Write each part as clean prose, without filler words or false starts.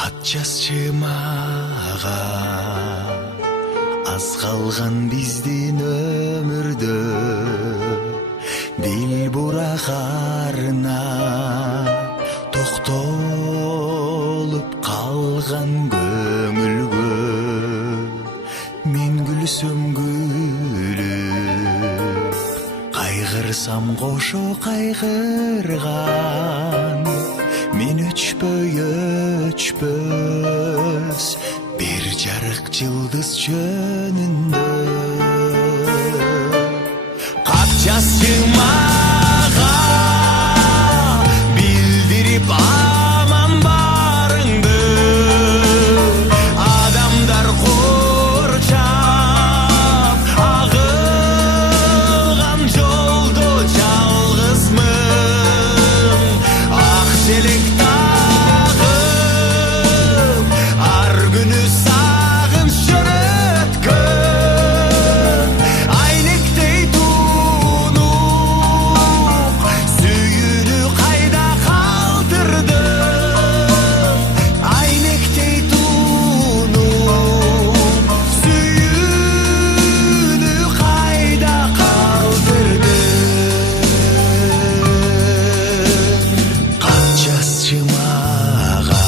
жазчы мага аз калган биздин өмүрдө дил бурак арнап токтолуп калган көңүлгө мен күлсөм күлүп кайгырсам кошо кайгырган мен өчпөс бир жарык жылдыз жөнүндө кат жазчы мага билдирип аман барыңды адамдар курчап агылган жолдо жалгызмын ак желек тагып ар күнү сагынч жөнөткөн айнектей тунуп сүйүүнү кайда калтырдым айнектей тунуп сүйүүнү кайда калтырдым кат жазчы мага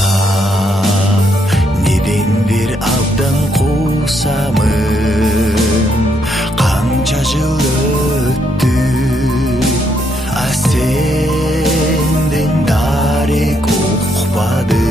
недендир абдан куусамын канча жыл өттү а сенден дарек укпадым